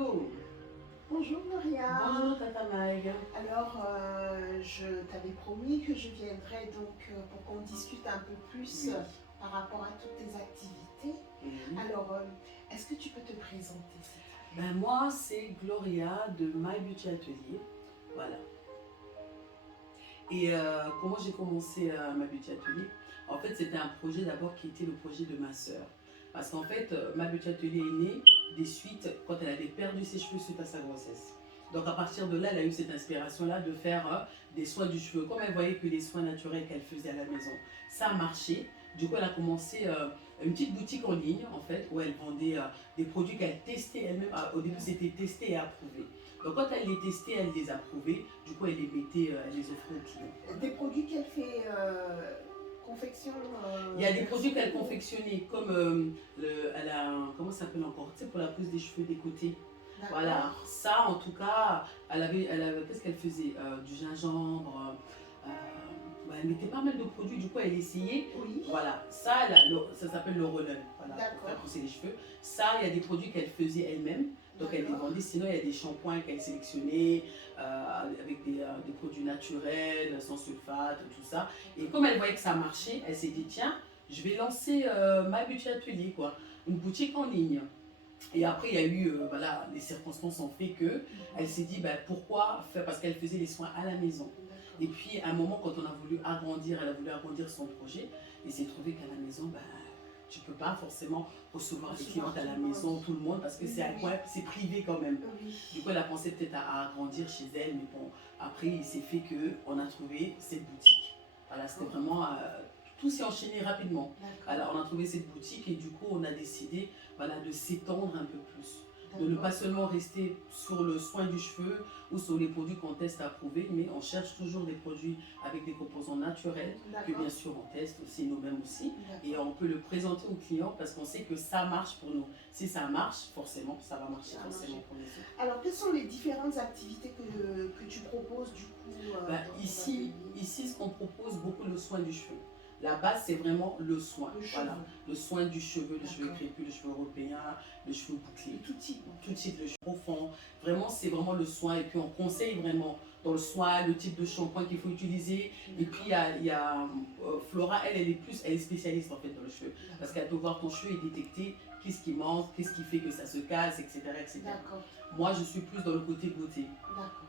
go. Bonjour Maria. Bonjour Tata Maïga. Alors, je t'avais promis que je viendrais donc pour qu'on discute un peu plus Oui. par rapport à toutes tes activités. Oui. Alors, est-ce que tu peux te présenter s'il te plaît? Ben moi, c'est Gloria de My Beauty Atelier. Voilà. Et comment j'ai commencé My Beauty Atelier? En fait, c'était un projet d'abord qui était le projet de ma sœur. Parce qu'en fait, My Beauty Atelier est né des suites quand elle avait perdu ses cheveux suite à sa grossesse. Donc à partir de là, elle a eu cette inspiration-là de faire des soins du cheveu. Comme elle voyait que les soins naturels qu'elle faisait à la maison, ça a marché. Du coup, elle a commencé une petite boutique en ligne, en fait, où elle vendait des produits qu'elle testait elle-même. Au début, c'était testé et approuvé. Donc quand elle les testait, elle les approuvait. Du coup, elle les mettait, elle les offrait aux clients. Des produits qu'elle fait confection Il y a des produits qu'elle confectionnait, comme elle a, comment ça s'appelle encore, tu sais, pour la pose des cheveux des côtés. Voilà, ça en tout cas, elle avait qu'est-ce qu'elle faisait? Du gingembre, elle mettait pas mal de produits, du coup elle essayait. Oui. Voilà, ça, ça s'appelle le roll-on, voilà, pour faire pousser les cheveux. Ça, il y a des produits qu'elle faisait elle-même, donc elle les vendait. Sinon, il y a des shampoings qu'elle sélectionnait avec des produits naturels, sans sulfate, tout ça. Et comme elle voyait que ça marchait, elle s'est dit, tiens, je vais lancer My Beauty Atelier, quoi, une boutique en ligne. Et après, il y a eu, voilà, les circonstances ont fait que elle s'est dit, bah, pourquoi faire, parce qu'elle faisait les soins à la maison. Et puis, à un moment, quand on a voulu agrandir, elle a voulu agrandir son projet, et s'est trouvé qu'à la maison, bah, tu ne peux pas forcément recevoir des clientes à la maison, tout le monde, parce que c'est privé quand même. Du coup, elle a pensé peut-être à agrandir chez elle, mais bon, après, il s'est fait qu'on a trouvé cette boutique. Voilà, c'était vraiment... tout s'est enchaîné rapidement. Alors, on a trouvé cette boutique et du coup, on a décidé, voilà, de s'étendre un peu plus. De ne pas seulement rester sur le soin du cheveu ou sur les produits qu'on teste à approuver, mais on cherche toujours des produits avec des composants naturels, que bien sûr on teste aussi nous-mêmes aussi. Et on peut le présenter aux clients parce qu'on sait que ça marche pour nous. Si ça marche, forcément, ça va marcher forcément pour nous. Alors, quelles sont les différentes activités que tu proposes du coup ici, ce qu'on propose, beaucoup le soin du cheveu. La base, c'est vraiment le soin. Voilà, le soin du cheveu, le cheveu crépus, le cheveu européen, le cheveu bouclé. Tout type, le cheveu profond. Vraiment, c'est vraiment le soin. Et puis, on conseille vraiment dans le soin le type de shampoing qu'il faut utiliser. Et puis, il y a Flora, elle est spécialiste en fait dans le cheveu. Parce qu'elle peut voir ton cheveu et détecter qu'est-ce qui manque, qu'est-ce qui fait que ça se casse, etc. etc. Moi, je suis plus dans le côté beauté.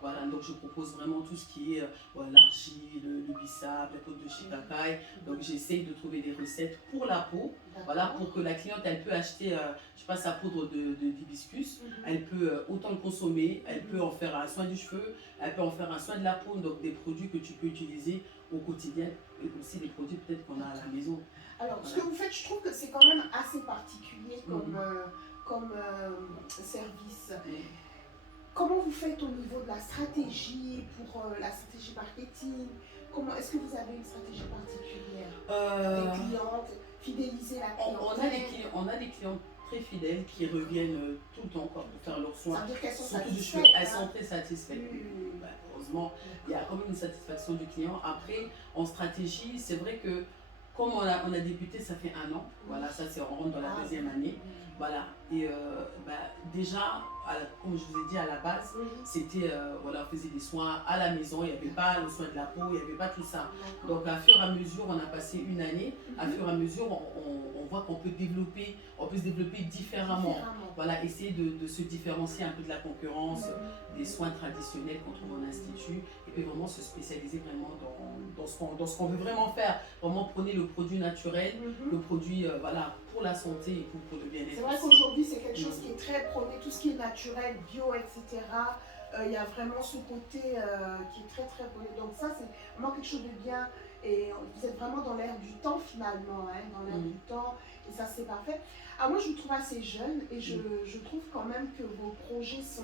Voilà, donc je propose vraiment tout ce qui est l'argile, le bissap, la poudre de shiitake. Donc j'essaye de trouver des recettes pour la peau, voilà, pour que la cliente elle peut acheter, je sais pas, sa poudre d'hibiscus, elle peut autant le consommer, elle peut en faire un soin du cheveu, elle peut en faire un soin de la peau, donc des produits que tu peux utiliser au quotidien et aussi des produits peut-être qu'on a à la maison. Alors ce que vous faites, je trouve que c'est quand même assez particulier comme service. Comment vous faites au niveau de la stratégie, pour la stratégie marketing? Est-ce que vous avez une stratégie particulière? Des clientes, fidéliser la clientèle? On a des clients très fidèles qui reviennent tout le temps pour faire leurs soins. Ça veut dire qu'elles sont satisfaites. Elles sont très satisfaites. Heureusement, il y a quand même une satisfaction du client. Après, en stratégie, c'est vrai que comme on a débuté, ça fait 1 an. Voilà, ça c'est, on rentre dans la deuxième année. Voilà, et déjà, comme je vous ai dit à la base, c'était, voilà, on faisait des soins à la maison, il n'y avait pas le soin de la peau, il n'y avait pas tout ça. Donc, à fur et à mesure, on a passé 1 année, à fur et à mesure, on voit qu'on peut se développer différemment. Voilà, essayer de se différencier un peu de la concurrence, des soins traditionnels qu'on trouve en institut, et puis vraiment se spécialiser vraiment dans ce qu'on veut vraiment faire. Vraiment prôner le produit naturel, le produit, voilà, pour la santé et pour le bien-être. C'est vrai qu'aujourd'hui, c'est quelque chose qui est très prôné, tout ce qui est naturel, bio, etc. Il y a vraiment ce côté qui est très très prôné. Donc ça, c'est vraiment quelque chose de bien. Et vous êtes vraiment dans l'air du temps finalement, hein, dans l'air du temps. Et ça, c'est parfait. Moi, je vous trouve assez jeune et je trouve quand même que vos projets sont...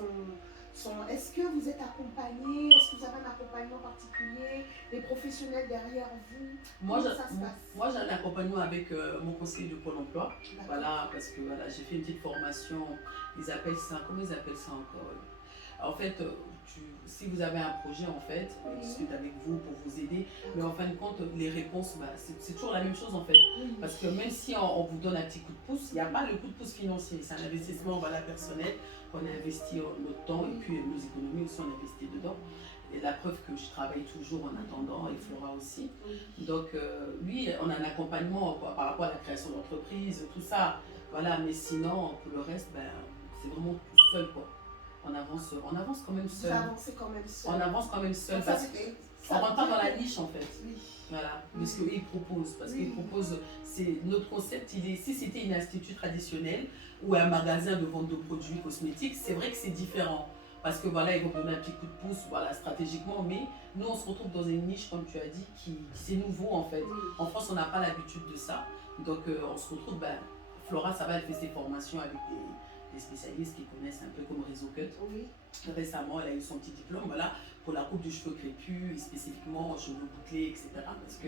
Est-ce que vous êtes accompagné? Est-ce que vous avez un accompagnement particulier? Les professionnels derrière vous? Comment ça se passe? Moi, j'ai un accompagnement avec mon conseiller de Pôle emploi. Voilà, parce que voilà, j'ai fait une petite formation. Ils appellent ça, comment ils appellent ça encore? En fait, si vous avez un projet, en fait, on discute avec vous pour vous aider. Mais en fin de compte, les réponses, bah, c'est toujours la même chose, en fait. Parce que même si on vous donne un petit coup de pouce, il n'y a pas le coup de pouce financier. C'est un investissement voilà, personnel qu'on a investi notre temps et puis nos économies aussi, on investit dedans. Et la preuve que je travaille toujours en attendant, et Flora aussi. Donc, oui, on a un accompagnement par rapport à la création d'entreprise, tout ça. Voilà, mais sinon, pour le reste, ben, c'est vraiment tout seul, quoi. On avance quand même seul. Vous avancez quand même seul. On avance quand même seul parce qu'on rentre pas dans la niche, en fait. Oui. Voilà, de ce qu'ils proposent. Parce qu'ils proposent, c'est notre concept, si c'était une institut traditionnel ou un magasin de vente de produits cosmétiques, c'est vrai que c'est différent. Parce que voilà, ils vont donner un petit coup de pouce, voilà, stratégiquement, mais nous, on se retrouve dans une niche, comme tu as dit, qui c'est nouveau, en fait. En France, on n'a pas l'habitude de ça. Donc, on se retrouve, ben, Flora, ça va, elle fait ses formations avec des spécialistes qui connaissent un peu comme Réseau Cut. Récemment, elle a eu son petit diplôme, voilà, pour la coupe du cheveu crépus, et spécifiquement cheveux bouclés, etc. Parce que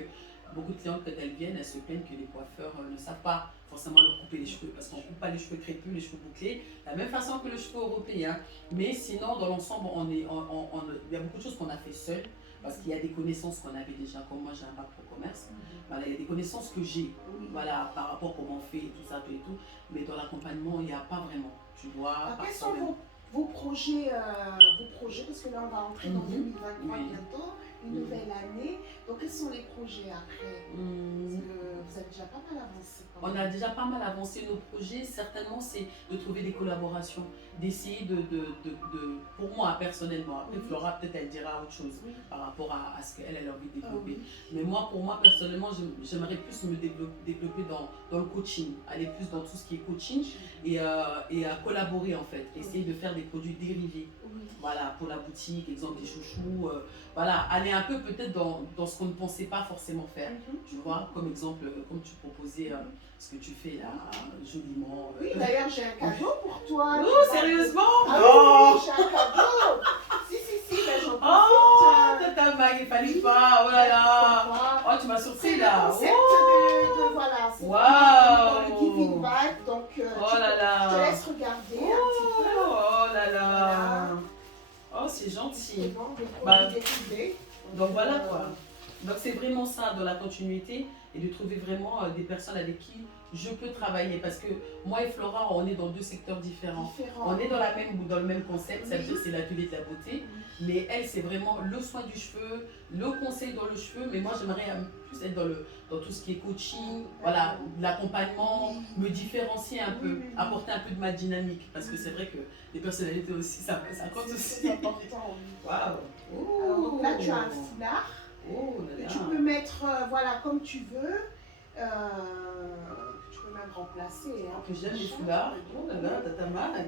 beaucoup de clientes, quand elles viennent, elles se plaignent que les coiffeurs ne savent pas forcément leur couper les cheveux, parce qu'on ne coupe pas les cheveux crépus, les cheveux bouclés, de la même façon que le cheveu européen. Mais sinon, dans l'ensemble, il y a beaucoup de choses qu'on a fait seul, parce qu'il y a des connaissances qu'on avait déjà, comme moi j'ai un bac pro commerce, voilà, il y a des connaissances que j'ai, voilà, par rapport à comment on fait et tout ça, tout et tout, mais dans l'accompagnement, il n'y a pas vraiment, tu vois. Quels sont vos projets, parce que là on va entrer dans 2023 bientôt, une nouvelle année. Donc quels sont les projets après? Vous avez déjà pas mal avancé. On a déjà pas mal avancé nos projets. Certainement, c'est de trouver des collaborations, d'essayer pour moi personnellement, après Flora peut-être elle dira autre chose par rapport à ce qu'elle a envie de développer. Mais moi, pour moi personnellement, j'aimerais plus me développer dans le coaching, aller plus dans tout ce qui est coaching et à collaborer en fait, essayer de faire des produits dérivés. Voilà, pour la boutique, exemple des chouchous, voilà, aller un peu peut-être dans ce qu'on ne pensait pas forcément faire, tu vois, comme exemple, comme tu proposais ce que tu fais là, joliment. Oui, d'ailleurs, j'ai un cadeau pour toi. Oh, sérieusement? Ah oui, j'ai un cadeau. Si, ben j'en profite. Oh, Tata Mag, il fallait pas, oh là là. Oh, tu m'as surpris là. C'est le concept voilà, c'est dans le giving back, donc oh là là. je te laisse regarder un petit peu. Oh là là. Voilà. Oh, c'est gentil. Bon, donc voilà quoi. Donc c'est vraiment ça, dans la continuité, et de trouver vraiment des personnes avec qui je peux travailler. Parce que moi et Flora, on est dans deux secteurs différents. On est dans le même concept, ça veut dire c'est l'atelier de la beauté. Mais elle, c'est vraiment le soin du cheveu, le conseil dans le cheveu. Mais moi, j'aimerais plus être dans tout ce qui est coaching, voilà, l'accompagnement, me différencier un peu, apporter un peu de ma dynamique. Parce que c'est vrai que les personnalités aussi, ça compte aussi. C'est important. Waouh. Alors donc là, tu as un foulard. Tu peux mettre, voilà, comme tu veux. Tu peux même remplacer. Que j'aime les foulards. Oh là là, Tata Mag.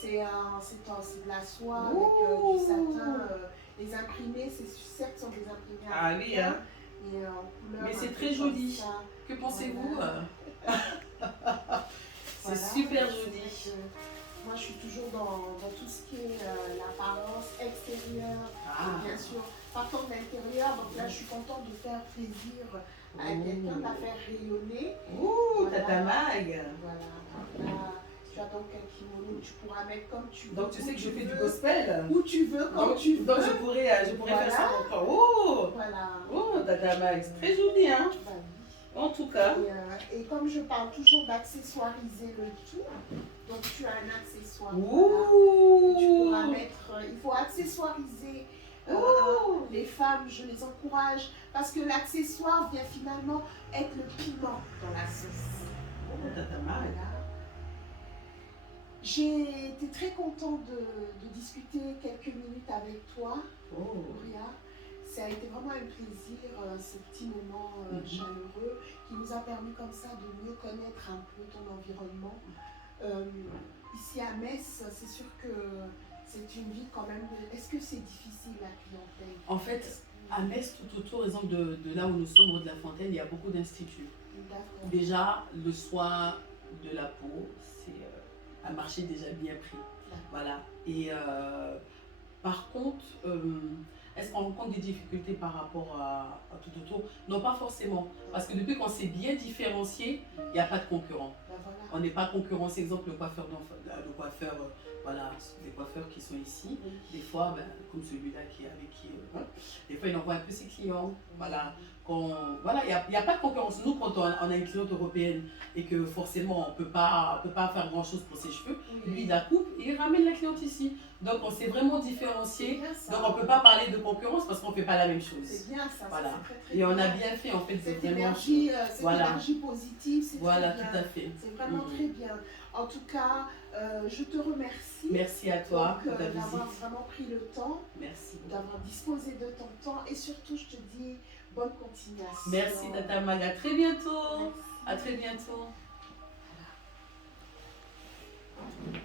C'est de la soie avec du satin. Les imprimés, certes, sont des imprimés. Ah oui, hein. Et en couleur. Mais c'est très joli. Que pensez-vous? C'est super joli. Moi, je suis toujours dans tout ce qui est l'apparence extérieure, et bien sûr, partant de l'intérieur. Donc là, je suis contente de faire plaisir à quelqu'un, de la faire rayonner. Ouh, Tata Mag. Voilà. Là, tu as donc un kimono, tu pourras mettre comme tu veux. Donc tu sais que je fais du gospel. Où tu veux, comme tu veux. Donc je pourrais faire ça encore. Oh, voilà. Oh, Tata Mag, c'est très joli, hein. En tout cas. Et comme je parle toujours d'accessoiriser le tout, donc tu as un accessoire. Ouh. Tu pourras mettre, il faut accessoiriser les femmes, je les encourage, parce que l'accessoire vient finalement être le piment dans la sauce. Oh, Tata Mag. J'ai été très contente de discuter quelques minutes avec toi, Ria. Ça a été vraiment un plaisir, ce petit moment chaleureux qui nous a permis comme ça de mieux connaître un peu ton environnement. Ici à Metz, c'est sûr que c'est une ville quand même. Est-ce que c'est difficile la clientèle? En fait, à Metz, tout autour, exemple de là où nous sommes, rue de la Fontaine, il y a beaucoup d'instituts. Déjà, le soin de la peau, c'est un marché déjà bien pris. Voilà. Et par contre, est-ce qu'on rencontre des difficultés par rapport à tout autour? Non, pas forcément. Parce que depuis qu'on s'est bien différencié, il n'y a pas de concurrent. Ben voilà. On n'est pas concurrence. Exemple, le coiffeur, voilà, les coiffeurs qui sont ici, des fois, ben, comme celui-là avec qui, des fois, il envoie un peu ses clients. Voilà, voilà, il n'y a pas de concurrence. Nous, quand on a une cliente européenne et que forcément, on peut pas faire grand-chose pour ses cheveux, lui, il la coupe et il ramène la cliente ici. Donc, on s'est vraiment différencié. Donc, on ne peut pas parler de concurrence parce qu'on ne fait pas la même chose. C'est bien ça. Voilà. Ça, très, très et on bien. a bien fait, en fait, Cette vraiment. énergie, voilà. énergie positive, c'est voilà, très bien. tout à fait. C'est vraiment très bien. En tout cas, je te remercie. Merci à toi pour ta d'avoir visite. vraiment pris le temps. Merci. D'avoir disposé de ton temps. Et surtout, je te dis bonne continuation. Merci, Tata Mag. À très bientôt. Merci. À très bientôt. Voilà.